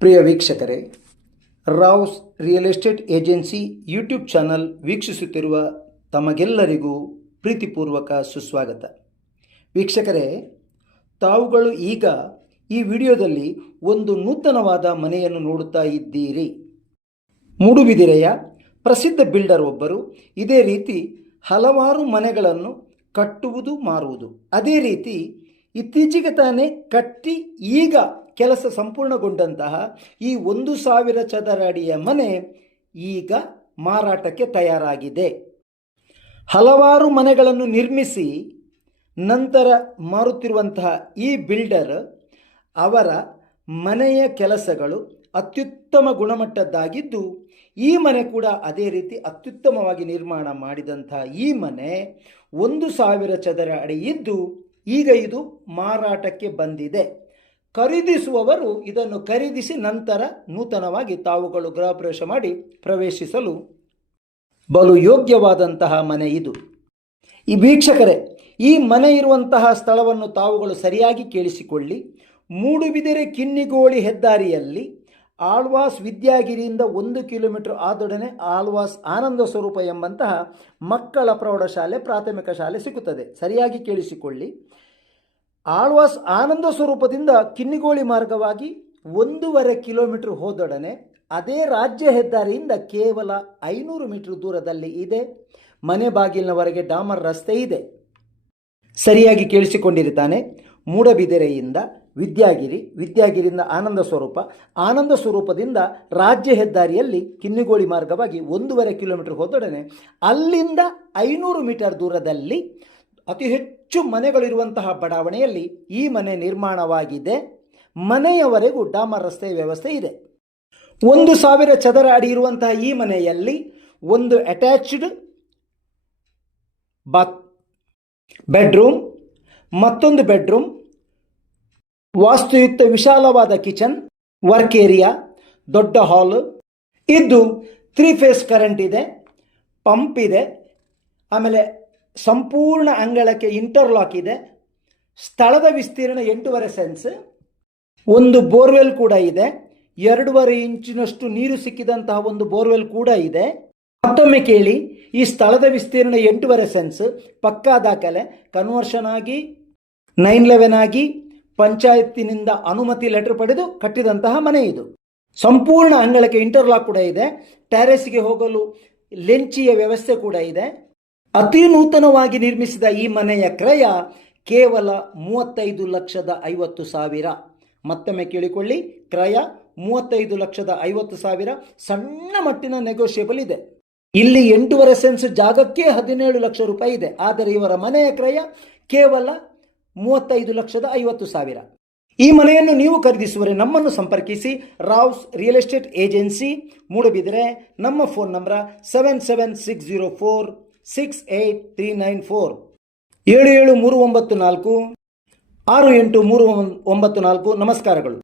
ಪ್ರಿಯ ವೀಕ್ಷಕರೇ, Rao's real estate agency YouTube channel ವೀಕ್ಷಿಸುತ್ತಿರುವ ತಮಗೆಲ್ಲರಿಗೂ ಪ್ರೀತಿಪೂರ್ವಕ ಸುಸ್ವಾಗತ. ವೀಕ್ಷಕರೇ, ತಾವುಗಳು ಈಗ ಈ ವಿಡಿಯೋದಲ್ಲಿ ಒಂದು ನೂತನವಾದ ಮನೆಯನ್ನು ನೋಡುತ್ತಾ ಇದ್ದೀರಿ. ಮೂಡುಬಿದಿರೆಯ ಪ್ರಸಿದ್ಧ ಬಿಲ್ಡರ್ ಒಬ್ಬರು ಇದೇ ರೀತಿ ಹಲವಾರು ಮನೆಗಳನ್ನು ಕಟ್ಟುವುದು, ಮಾರುವುದು. ಅದೇ ರೀತಿ ಇತ್ತೀಚೆಗೆ ತಾನೇ ಕಟ್ಟಿ ಈಗ ಕೆಲಸ ಸಂಪೂರ್ಣಗೊಂಡಂತಹ ಈ ಒಂದು ಸಾವಿರ ಚದರ ಅಡಿಯ ಮನೆ ಈಗ ಮಾರಾಟಕ್ಕೆ ತಯಾರಾಗಿದೆ. ಹಲವಾರು ಮನೆಗಳನ್ನು ನಿರ್ಮಿಸಿ ನಂತರ ಮಾರುತ್ತಿರುವಂತಹ ಈ ಬಿಲ್ಡರ್ ಅವರ ಮನೆಯ ಕೆಲಸಗಳು ಅತ್ಯುತ್ತಮ ಗುಣಮಟ್ಟದ್ದಾಗಿದ್ದು, ಈ ಮನೆ ಕೂಡ ಅದೇ ರೀತಿ ಅತ್ಯುತ್ತಮವಾಗಿ ನಿರ್ಮಾಣ ಮಾಡಿದಂತಹ ಈ ಮನೆ ಒಂದು ಸಾವಿರ ಚದರ ಅಡಿ ಇದ್ದು, ಈಗ ಇದು ಮಾರಾಟಕ್ಕೆ ಬಂದಿದೆ. ಖರೀದಿಸುವವರು ಇದನ್ನು ಖರೀದಿಸಿ ನಂತರ ನೂತನವಾಗಿ ತಾವುಗಳು ಗೃಹ ಪ್ರವೇಶ ಮಾಡಿ ಪ್ರವೇಶಿಸಲು ಬಲು ಯೋಗ್ಯವಾದಂತಹ ಮನೆ ಇದು. ಈ ವೀಕ್ಷಕರೇ, ಈ ಮನೆ ಇರುವಂತಹ ಸ್ಥಳವನ್ನು ತಾವುಗಳು ಸರಿಯಾಗಿ ಕೇಳಿಸಿಕೊಳ್ಳಿ. ಮೂಡುಬಿದಿರೆ ಕಿನ್ನಿಗೋಳಿ ಹೆದ್ದಾರಿಯಲ್ಲಿ ಆಳ್ವಾಸ್ ವಿದ್ಯಾಗಿರಿಯಿಂದ ಒಂದು ಕಿಲೋಮೀಟರ್ ಆದೊಡನೆ ಆಳ್ವಾಸ್ ಆನಂದ ಸ್ವರೂಪ ಎಂಬಂತಹ ಮಕ್ಕಳ ಪ್ರೌಢಶಾಲೆ, ಪ್ರಾಥಮಿಕ ಶಾಲೆ ಸಿಗುತ್ತದೆ. ಸರಿಯಾಗಿ ಕೇಳಿಸಿಕೊಳ್ಳಿ. ಆಳ್ವಾಸ್ ಆನಂದ ಸ್ವರೂಪದಿಂದ ಕಿನ್ನಿಗೋಳಿ ಮಾರ್ಗವಾಗಿ ಒಂದೂವರೆ ಕಿಲೋಮೀಟರ್ ಹೋದೊಡನೆ ಅದೇ ರಾಜ್ಯ ಹೆದ್ದಾರಿಯಿಂದ ಕೇವಲ ಐನೂರು ಮೀಟರ್ ದೂರದಲ್ಲಿ ಇದೆ. ಮನೆ ಬಾಗಿಲಿನವರೆಗೆ ಡಾಮರ್ ರಸ್ತೆ ಇದೆ. ಸರಿಯಾಗಿ ಕೇಳಿಸಿಕೊಂಡಿರುತ್ತಾನೆ ಮೂಡಬಿದಿರೆಯಿಂದ ವಿದ್ಯಾಗಿರಿ, ವಿದ್ಯಾಗಿರಿಯಿಂದ ಆನಂದ ಸ್ವರೂಪ, ಆನಂದ ಸ್ವರೂಪದಿಂದ ರಾಜ್ಯ ಹೆದ್ದಾರಿಯಲ್ಲಿ ಕಿನ್ನಿಗೋಳಿ ಮಾರ್ಗವಾಗಿ ಒಂದೂವರೆ ಕಿಲೋಮೀಟರ್ ಹೋದೊಡನೆ ಅಲ್ಲಿಂದ ಐನೂರು ಮೀಟರ್ ದೂರದಲ್ಲಿ ಅತಿ ಹೆಚ್ಚು ಮನೆಗಳಿರುವಂತಹ ಬಡಾವಣೆಯಲ್ಲಿ ಈ ಮನೆ ನಿರ್ಮಾಣವಾಗಿದೆ. ಮನೆಯವರೆಗೂ ಡಾಮರ್ ರಸ್ತೆ ವ್ಯವಸ್ಥೆ ಇದೆ. ಒಂದು ಸಾವಿರ ಚದರ ಅಡಿ ಇರುವಂತಹ ಈ ಮನೆಯಲ್ಲಿ ಒಂದು ಅಟ್ಯಾಚ್ಡ್ ಬಾತ್ ಬೆಡ್ರೂಮ್ ಮತ್ತೊಂದು ಬೆಡ್ರೂಮ್ ವಾಸ್ತುಯುಕ್ತ ವಿಶಾಲವಾದ ಕಿಚನ್ ವರ್ಕ್ ಏರಿಯಾ ದೊಡ್ಡ ಹಾಲ್ ಇದ್ದು ತ್ರೀ ಫೇಸ್ ಕರೆಂಟ್ ಇದೆ ಪಂಪ್ ಇದೆ, ಆಮೇಲೆ ಸಂಪೂರ್ಣ ಅಂಗಳಕ್ಕೆ ಇಂಟರ್ಲಾಕ್ ಇದೆ. ಸ್ಥಳದ ವಿಸ್ತೀರ್ಣ ಎಂಟೂವರೆ ಸೆನ್ಸ್ ಒಂದು ಬೋರ್ವೆಲ್ ಕೂಡ ಇದೆ. ಎರಡೂವರೆ ಇಂಚಿನಷ್ಟು ನೀರು ಸಿಕ್ಕಿದಂತಹ ಒಂದು ಬೋರ್ವೆಲ್ ಕೂಡ ಇದೆ. ಮತ್ತೊಮ್ಮೆ ಕೇಳಿ, ಈ ಸ್ಥಳದ ವಿಸ್ತೀರ್ಣ ಎಂಟೂವರೆ ಸೆನ್ಸ್ ಪಕ್ಕಾ ದಾಖಲೆ. ಕನ್ವರ್ಷನ್ ಆಗಿ ನೈನ್ ಲೆವೆನ್ ಆಗಿ ಪಂಚಾಯತಿನಿಂದ ಅನುಮತಿ ಲೆಟರ್ ಪಡೆದು ಕಟ್ಟಿದಂತಹ ಮನೆ ಇದು. ಸಂಪೂರ್ಣ ಅಂಗಳಕ್ಕೆ ಇಂಟರ್ಲಾಕ್ ಕೂಡ ಇದೆ. ಟ್ಯಾರೆಸ್ಗೆ ಹೋಗಲು ಲೆಂಚಿಯ ವ್ಯವಸ್ಥೆ ಕೂಡ ಇದೆ. ಅತಿ ನೂತನವಾಗಿ ನಿರ್ಮಿಸಿದ ಈ ಮನೆಯ ಕ್ರಯ ಕೇವಲ ಮೂವತ್ತೈದು ಲಕ್ಷದ ಐವತ್ತು ಸಾವಿರ. ಮತ್ತೊಮ್ಮೆ ಕೇಳಿಕೊಳ್ಳಿ, ಕ್ರಯ ಮೂವತ್ತೈದು ಲಕ್ಷದ ಐವತ್ತು ಸಾವಿರ ಸಣ್ಣ ಮಟ್ಟಿನ ನೆಗೋಷಿಯಬಲ್ ಇದೆ. ಇಲ್ಲಿ ಎಂಟೂವರೆ ಸೆನ್ಸ್ ಜಾಗಕ್ಕೆ ಹದಿನೇಳು ಲಕ್ಷ ರೂಪಾಯಿ ಇದೆ. ಆದರೆ ಇವರ ಮನೆಯ ಕ್ರಯ ಕೇವಲ ಮೂವತ್ತೈದು ಲಕ್ಷದ ಐವತ್ತು ಸಾವಿರ. ಈ ಮನೆಯನ್ನು ನೀವು ಖರೀದಿಸುವರೆ ನಮ್ಮನ್ನು ಸಂಪರ್ಕಿಸಿ. Rao's real estate agency. Moodabidri, ನಮ್ಮ phone number seven seven six zero four six eight three nine four ಏಳು ಏಳು ಮೂರು ಒಂಬತ್ತು ನಾಲ್ಕು, ಆರು ಎಂಟು ಮೂರು ಒಂಬತ್ತು ನಾಲ್ಕು. ನಮಸ್ಕಾರಗಳು.